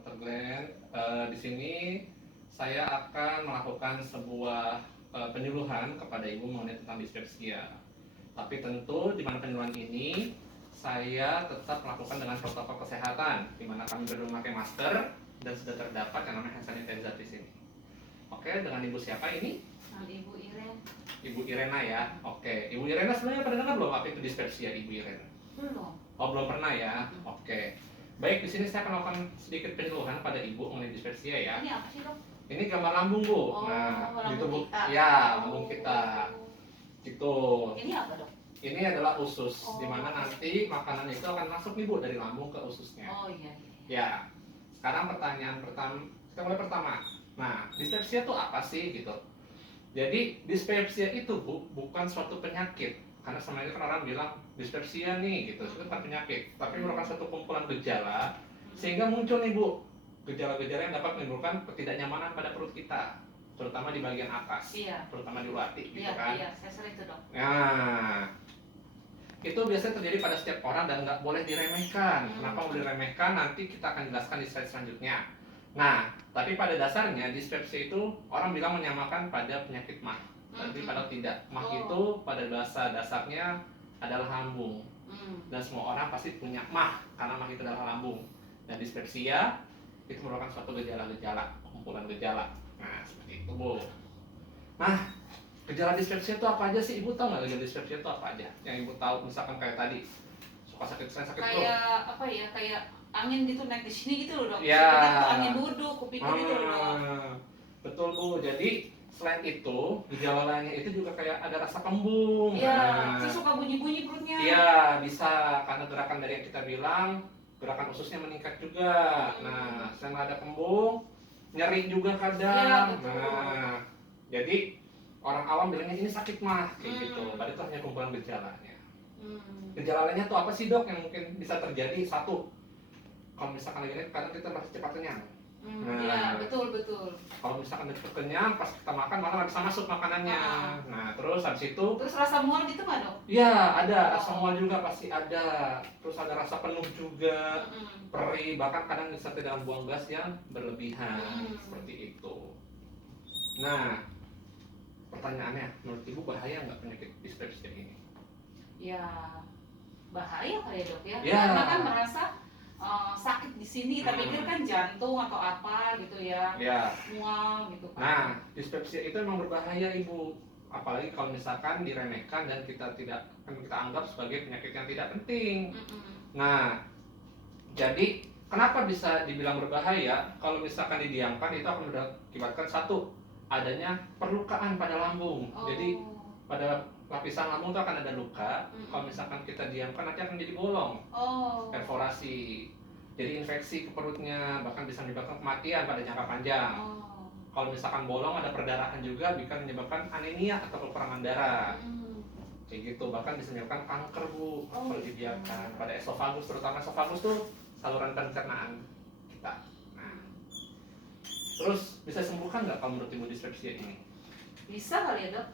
Dr. Glenn. Di sini saya akan melakukan sebuah penyuluhan kepada ibu mengenai tentang dispepsia. Tapi tentu di mana penyuluhan ini saya tetap melakukan dengan protokol kesehatan, di mana kami berdua memakai masker dan sudah terdapat yang namanya hand sanitizer di sini. Oke, dengan ibu siapa ini? Ibu Iren. Ibu Irena ya. Oke, Ibu Irena sebenarnya pernah dengar belum apa itu dispepsia, Ibu Irena? Belum. Oh, belum pernah ya. Oke. Baik, di sini saya akan melakukan sedikit penyuluhan pada ibu mengenai dispepsia ya. Ini apa sih, Dok? Ini gambar lambung, Bu. Oh, Nah, di lambung tubuh kita. ya, lambung kita. Gitu. Ini apa, Dok? Ini adalah usus, Oh. di mana nanti makanan itu akan masuk nih, Bu, dari lambung ke ususnya. Oh iya. Ya. Sekarang pertanyaan pertama, kita mulai pertama. Nah, dispepsia itu apa sih gitu? Jadi, dispepsia itu, Bu, bukan suatu penyakit. Karena selama ini kan orang bilang dispepsia nih gitu, itu bukan penyakit, tapi merupakan suatu kumpulan gejala sehingga muncul nih, Bu, gejala-gejala yang dapat menimbulkan ketidaknyamanan pada perut kita, terutama di bagian atas, Iya. terutama di ulati gitu Iya, kan. iya, saya sering itu, Dok. Nah, itu biasanya terjadi pada setiap orang dan nggak boleh diremehkan. Kenapa boleh diremehkan? Nanti kita akan jelaskan di slide selanjutnya. Nah, tapi pada dasarnya dispepsia itu orang bilang menyamakan pada penyakit MAH. Tapi padahal tidak. MAH itu pada bahasa dasarnya adalah lambung. Dan semua orang pasti punya MAH karena MAH itu adalah lambung. Dan dispepsia itu merupakan suatu gejala-gejala, kumpulan gejala. Nah, seperti itu, Bu. Nah, gejala dispepsia itu apa aja sih? Ibu tahu nggak gejala dispepsia itu apa aja? Yang ibu tahu, misalkan kayak tadi suka sakit perut. Kayak apa ya? Kayak angin gitu naik di sini gitu loh, Dok. Ya. Kupikir tuh angin duduk, kupikir gitu loh, Dok. Betul, Bu. Jadi selain itu, gejala lainnya itu juga kayak ada rasa kembung. Iya, saya suka bunyi-bunyi perutnya. Iya, bisa karena gerakan dari yang kita bilang, gerakan ususnya meningkat juga. Nah, selain ada kembung, nyeri juga kadang. Iya, betul. Nah, jadi orang awam bilangnya ini sakit mah kayak gitu. Padahal itu hanya kumpulan gejalanya. Gejala lainnya tuh apa sih, Dok, yang mungkin bisa terjadi? Satu, kalau misalkan lagi kadang kita merasa cepat kenyang. Iya, betul. Kalau misalkan udah kenyang, pas kita makan malah nggak bisa masuk makanannya. Nah, terus habis itu, Terus rasa mual gitu nggak, Dok? ya ada rasa mual juga pasti ada. Terus ada rasa penuh juga, perih, bahkan kadang disertai dengan buang gas yang berlebihan seperti itu. Nah, pertanyaannya, menurut ibu bahaya nggak penyakit dispepsia ini? Ya, bahaya kali ya, Dok ya. Ya. Karena kan merasa sakit di sini, kita pikir kan jantung atau apa gitu ya. Ya. Mual gitu kan. Nah, dispepsia itu memang berbahaya, Ibu. Apalagi kalau misalkan diremehkan dan kita anggap sebagai penyakit yang tidak penting. Nah, jadi kenapa bisa dibilang berbahaya? Kalau misalkan didiamkan itu akan mengakibatkan satu, adanya perlukaan pada lambung. Jadi pada lapisan lambung itu akan ada luka. Kalau misalkan kita diamkan nanti akan jadi bolong, perforasi, jadi infeksi ke perutnya, bahkan bisa menyebabkan kematian pada jangka panjang. Kalau misalkan bolong ada perdarahan juga, bisa menyebabkan anemia atau kekurangan darah. Kayak gitu, bahkan bisa menyebabkan kanker, Bu, kalau dibiarkan pada esofagus, terutama esofagus tuh saluran pencernaan kita. Nah, terus bisa sembuhkan nggak kalau menurut Ibu dispepsia ini? Bisa kali ya, Dok?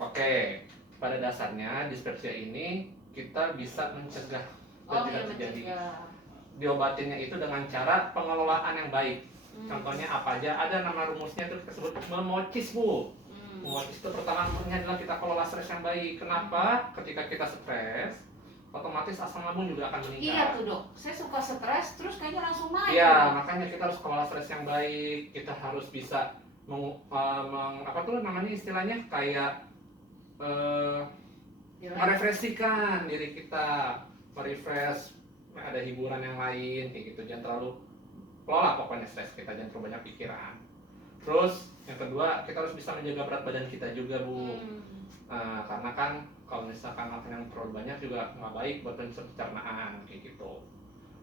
Oke. Pada dasarnya dispepsia ini kita bisa mencegah dan tidak terjadi. Diobatinnya itu dengan cara pengelolaan yang baik. Contohnya apa aja? Ada nama rumusnya itu disebut memocis, Bu. Memocis itu pertamanya adalah kita kelola stres yang baik. Kenapa? Ketika kita stres, otomatis asam lambung juga akan meningkat. Iya tuh, Dok. Saya suka stres terus kayaknya langsung naik. Iya, makanya kita harus kelola stres yang baik. Kita harus bisa apa tuh namanya istilahnya kayak merefleksikan diri kita, merefresh, ada hiburan yang lain kayak gitu. Jangan terlalu kelola pokoknya stres kita, jangan terlalu banyak pikiran. Terus yang kedua, kita harus bisa menjaga berat badan kita juga, Bu. Karena kan kalau misalkan makan yang terlalu banyak juga nggak baik buat pencernaan kayak gitu.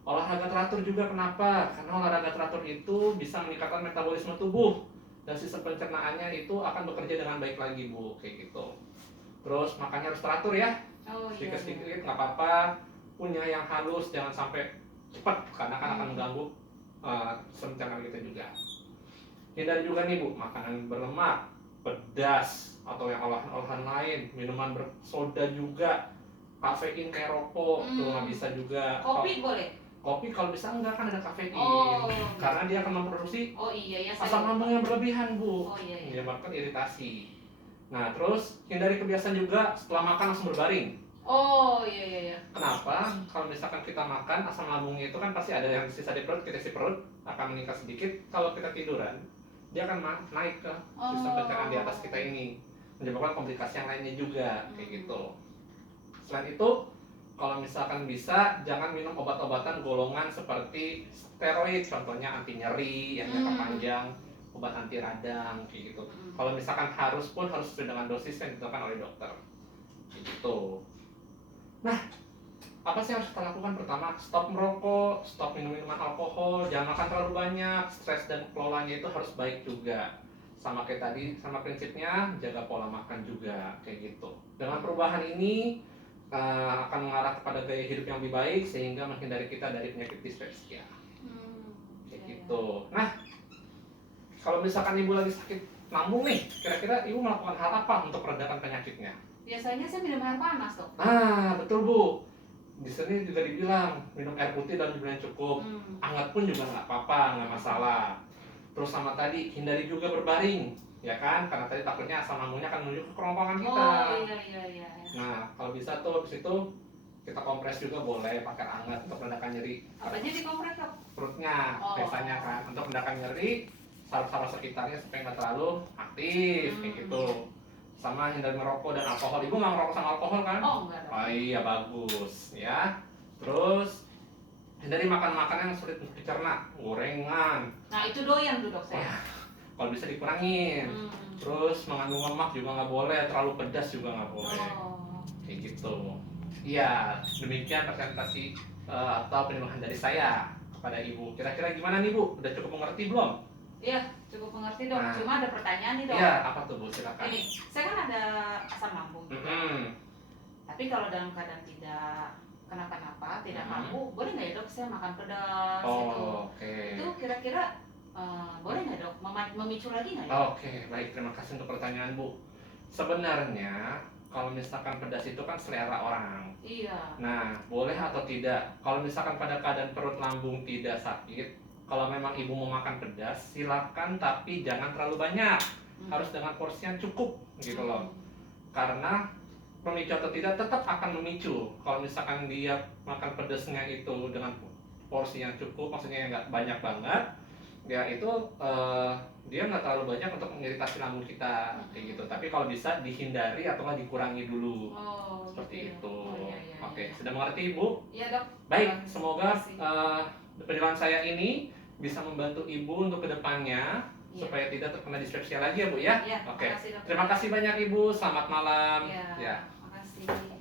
Olahraga teratur juga, kenapa? Karena olahraga teratur itu bisa meningkatkan metabolisme tubuh dan sistem pencernaannya itu akan bekerja dengan baik lagi, Bu, kayak gitu. Terus makannya harus teratur ya, sedikit-sedikit nggak apa-apa. Punya yang halus, jangan sampai cepat karena kan akan mengganggu sistem pencernaan kita juga. Hindari juga nih, Bu, makanan berlemak, pedas atau yang olahan-olahan lain, minuman bersoda juga, kafein kayak rokok tuh nggak bisa juga. Kopi boleh? Kopi kalau bisa enggak, kan ada kafein. Oh, Karena dia akan memproduksi oh iya ya, asam lambung yang berlebihan, Bu. Oh iya, iya. Menyebabkan iritasi. Nah, terus hindari kebiasaan juga setelah makan langsung berbaring. Oh iya iya iya. Kenapa? Kalau misalkan kita makan, asam lambungnya itu kan pasti ada yang sisa di perut, kita isi perut akan meningkat sedikit. Kalau kita tiduran, dia akan naik ke sistem pencernaan di atas kita ini, menyebabkan komplikasi yang lainnya juga, kayak gitu. Selain itu, kalau misalkan bisa, jangan minum obat-obatan golongan seperti steroid, contohnya anti nyeri yang jangka panjang, obat anti radang, kayak gitu. Kalau misalkan harus pun harus sesuai dengan dosis yang ditentukan oleh dokter, kayak gitu. Nah, apa sih yang harus kita lakukan? Pertama, stop merokok, stop minum minuman alkohol, jangan makan terlalu banyak, stres dan kelolanya itu harus baik juga. Sama kayak tadi, sama prinsipnya, jaga pola makan juga, kayak gitu. Dengan perubahan ini akan mengarah kepada gaya hidup yang lebih baik sehingga menghindari kita dari penyakit dispepsia. Kayak gitu. Nah, kalau misalkan ibu lagi sakit lambung nih, kira-kira ibu melakukan hal apa untuk meredakan penyakitnya? Biasanya saya minum air panas, Dok. Ah, betul, Bu. Di sini juga dibilang minum air putih dalam jumlah yang cukup. Hangat pun juga nggak apa-apa, nggak masalah. Terus sama tadi hindari juga berbaring, ya kan? Karena tadi takutnya asam lambungnya akan menuju ke kerongkongan kita. Oh iya. Nah, kalau bisa tuh habis itu kita kompres juga boleh pakai hangat untuk meredakan nyeri. Apanya dikompres, Dok? Perutnya Oh. biasanya kan untuk meredakan nyeri, saraf-saraf sekitarnya supaya nggak terlalu aktif, kayak gitu. Sama hindari merokok dan alkohol. Ibu nggak merokok sama alkohol kan? Oh enggak, Dok. Oh iya, bagus ya. Terus hindari makan makanan yang sulit untuk dicerna, gorengan. Nah itu doyan tuh, Dok, saya. Kalau bisa dikurangin. Terus mengandung lemak juga nggak boleh, terlalu pedas juga nggak boleh. Kayak gitu. Iya, demikian presentasi atau penyuluhan dari saya kepada ibu. Kira-kira gimana nih, Bu? Udah cukup mengerti belum? Iya, cukup mengerti, Dok. Nah. Cuma ada pertanyaan nih, Dok. Iya, apa tuh, Bu? Silakan. Ini, saya kan ada asam lambung. Tapi kalau dalam keadaan tidak kenapa-napa, tidak kambuh, boleh nggak ya, Dok, saya makan pedas gitu? Oke. Itu kira-kira boleh nggak, Dok? Memicu lagi nggak ya? Oke, baik. Terima kasih untuk pertanyaan, Bu. Sebenarnya kalau misalkan pedas itu kan selera orang. Iya. Nah, boleh atau tidak? Kalau misalkan pada keadaan perut lambung tidak sakit, kalau memang ibu mau makan pedas, silakan, tapi jangan terlalu banyak. Harus dengan porsi yang cukup, gitu loh. Karena memicu atau tidak tetap akan memicu. Kalau misalkan dia makan pedasnya itu dengan porsi yang cukup, maksudnya nggak banyak banget, ya itu dia nggak terlalu banyak untuk mengiritasi lambung kita, kayak gitu. Tapi kalau bisa dihindari atau nggak dikurangi dulu, seperti itu. Iya. Oke, sudah mengerti, Ibu? Iya, Dok. Baik, semoga penjelasan saya ini bisa membantu Ibu untuk kedepannya supaya tidak terkena dispepsia lagi ya, Bu ya. Iya. Oke. Makasih, Dok. Terima kasih banyak Ibu. Selamat malam. Iya. Ya. Makasih.